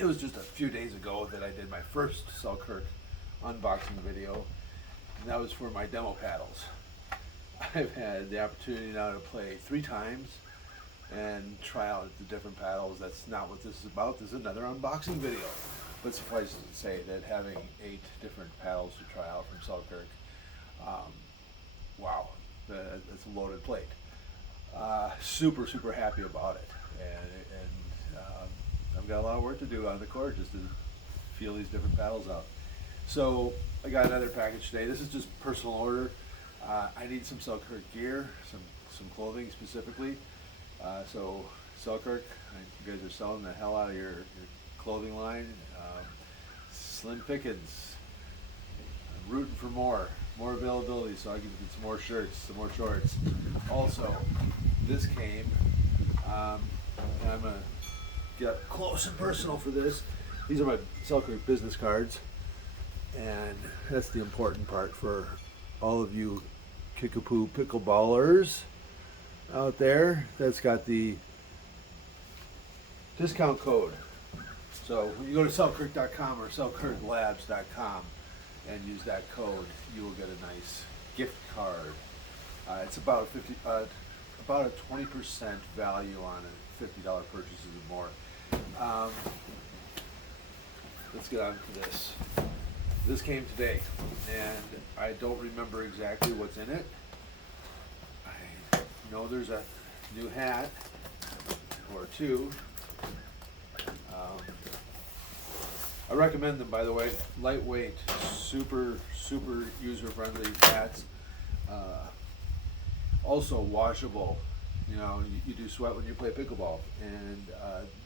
It was just a few days ago that I did my first Selkirk unboxing video, and that was for my demo paddles. I've had the opportunity now to play 3 times and try out the different paddles. That's not what this is about. This is another unboxing video. But suffice it to say that having 8 different paddles to try out from Selkirk, wow, that's a loaded plate. Super happy about it. And I've got a lot of work to do on the court just to feel these different paddles out. So I got another package today. This is just personal order. I need some Selkirk gear, some clothing specifically. So Selkirk, you guys are selling the hell out of your clothing line. Slim pickings. I'm rooting for more availability so I can get some more shirts, some more shorts. Also, this came, and I'm gonna get close and personal for this. These are my Selkirk business cards, and that's the important part for all of you Kickapoo pickleballers out there. That's got the discount code. So when you go to selkirk.com or selkirklabs.com and use that code, you will get a nice gift card. It's about a 20% value on a $50 purchases or more. Let's get on to this. This came today, and I don't remember exactly what's in it. I know there's a new hat or 2. I recommend them, by the way. Lightweight, super user-friendly hats. Also washable. You know, you do sweat when you play pickleball, and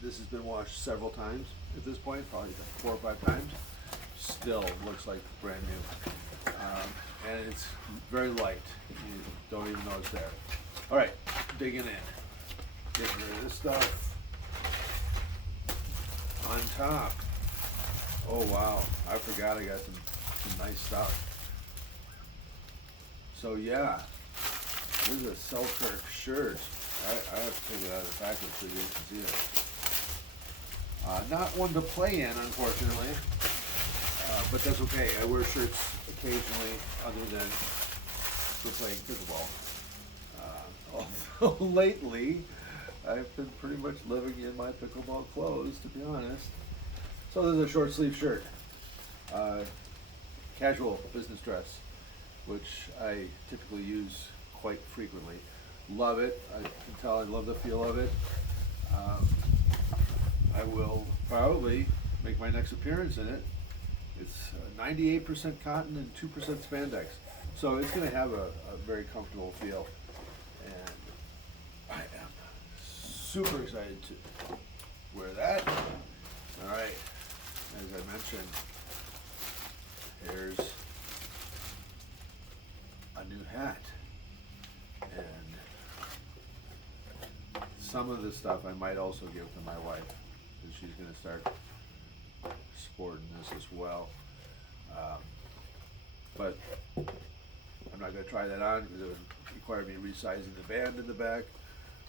this has been washed several times at this point, probably 4 or 5 times. Still looks like brand new, and it's very light. You don't even know it's there. All right, digging in, getting rid of this stuff. On top, oh wow, I forgot I got some nice stuff. So yeah, this is a Selkirk shirt. I have to take it out of the package so you can see it. Not one to play in, unfortunately, but that's okay. I wear shirts occasionally other than for playing pickleball. Although lately, I've been pretty much living in my pickleball clothes, to be honest. So this is a short sleeve shirt. Casual business dress, which I typically use quite frequently. Love it. I can tell I love the feel of it. I will probably make my next appearance in it. It's 98% cotton and 2% spandex. So it's going to have a very comfortable feel. And I am super excited to wear that. All right, as I mentioned, here's a new hat. And some of this stuff I might also give to my wife, because she's going to start sporting this as well. But I'm not going to try that on because it would require me resizing the band in the back.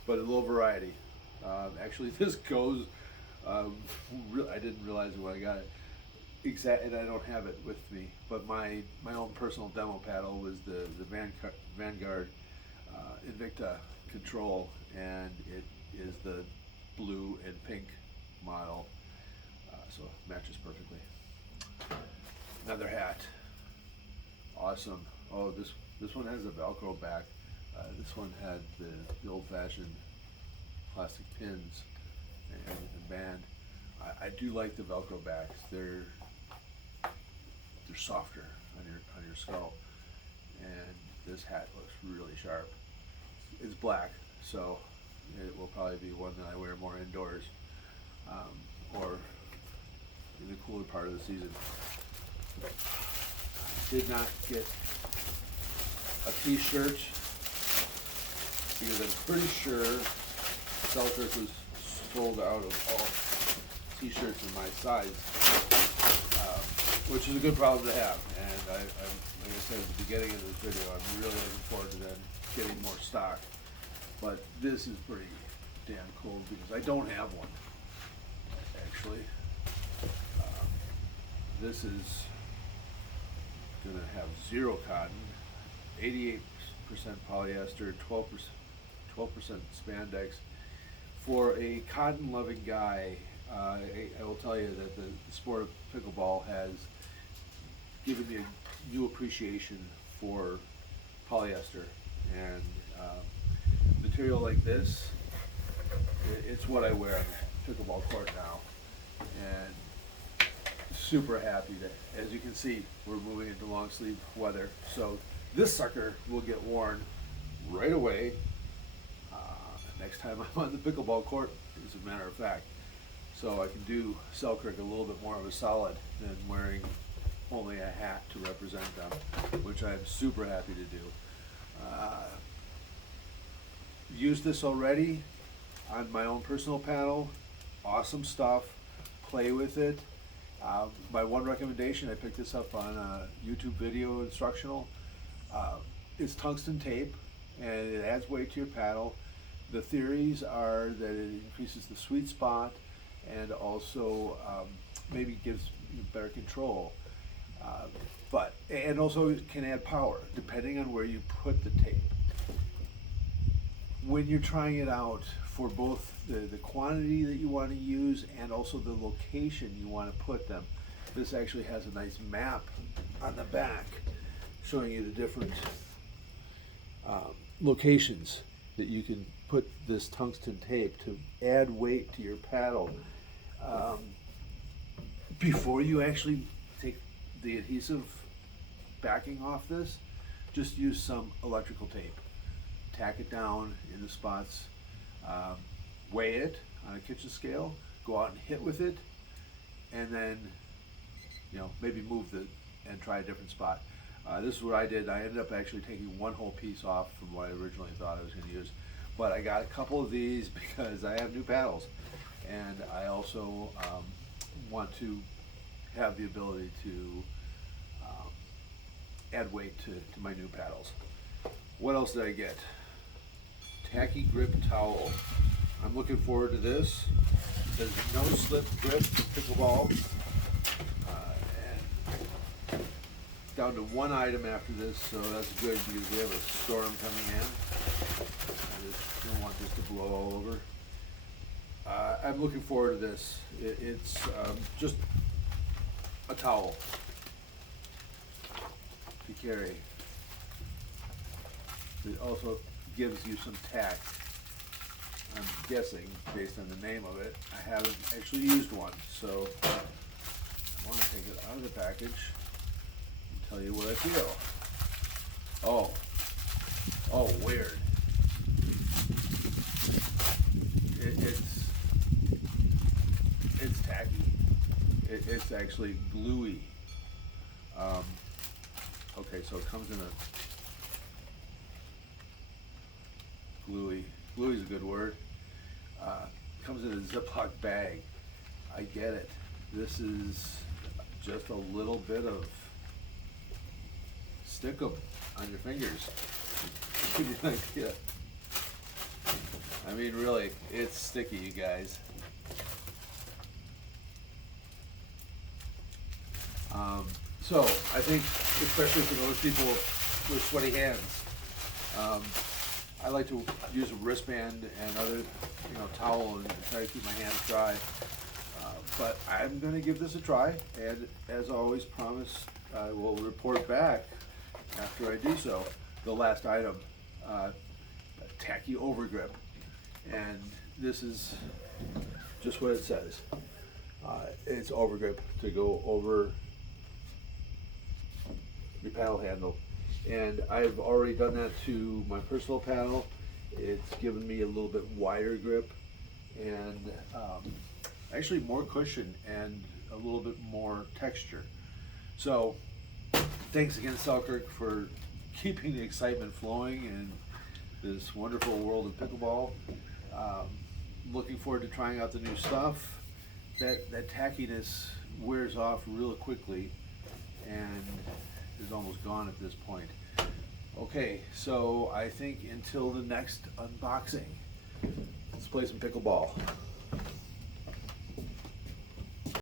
But a little variety. Actually, this goes. I didn't realize it when I got it. And I don't have it with me. But my own personal demo paddle was the Vanguard Invicta Control, and it is the blue and pink model, so it matches perfectly. Another hat, awesome. Oh, this one has a Velcro back. This one had the old-fashioned plastic pins and band. I do like the Velcro backs. They're softer on your skull, and this hat looks really sharp. It's black, so it will probably be one that I wear more indoors, or in the cooler part of the season. Did not get a t-shirt because I'm pretty sure Selkirk was sold out of all t-shirts in my size, which is a good problem to have. And like I said at the beginning of this video, I'm really looking forward to them getting more stock. But this is pretty damn cool because I don't have one, actually. this is gonna have zero cotton, 88% polyester, 12% spandex. For a cotton-loving guy, I will tell you that the sport of pickleball has given me a new appreciation for polyester, and material like this, it's what I wear on the pickleball court now, and super happy that, as you can see, we're moving into long sleeve weather, so this sucker will get worn right away next time I'm on the pickleball court, as a matter of fact. So I can do Selkirk a little bit more of a solid than wearing only a hat to represent them, which I'm super happy to do. Used this already on my own personal paddle. Awesome stuff. Play with it. My one recommendation, I picked this up on a YouTube video instructional. It's tungsten tape, and it adds weight to your paddle. The theories are that it increases the sweet spot and also maybe gives you better control. And also it can add power depending on where you put the tape. When you're trying it out for both the quantity that you want to use and also the location you want to put them, this actually has a nice map on the back showing you the different locations that you can put this tungsten tape to add weight to your paddle. Before you actually take the adhesive backing off this, just use some electrical tape. Tack it down in the spots, weigh it on a kitchen scale, go out and hit with it, and then maybe move and try a different spot. This is what I did. I ended up actually taking one whole piece off from what I originally thought I was going to use. But I got a couple of these because I have new paddles, and I also want to have the ability to add weight to my new paddles. What else did I get? Tacky grip towel. I'm looking forward to this. It says no slip grip pickleball. And down to one item after this, so that's good because we have a storm coming in. I just don't want this to blow all over. I'm looking forward to this. It's just a towel to carry. It also gives you some tack. I'm guessing, based on the name of it. I haven't actually used one, so I want to take it out of the package and tell you what I feel. Oh, weird. It's tacky. It's actually gluey. Okay, so it comes in a gluey. Gluey is a good word. Comes in a Ziploc bag. I get it. This is just a little bit of stick 'em on your fingers. Give you an idea. I mean, really, it's sticky, you guys. So I think, especially for those people with sweaty hands, I like to use a wristband and other, towel and try to keep my hands dry. But I'm going to give this a try, and as always, promise I will report back after I do so. The last item, a tacky overgrip, and this is just what it says. It's overgrip to go over your paddle handle, and I've already done that to my personal paddle. It's given me a little bit wider grip and actually more cushion and a little bit more texture. So thanks again, Selkirk, for keeping the excitement flowing in this wonderful world of pickleball. Looking forward to trying out the new stuff. That tackiness wears off real quickly and is almost gone at this point. Okay, so I think until the next unboxing, let's play some pickleball.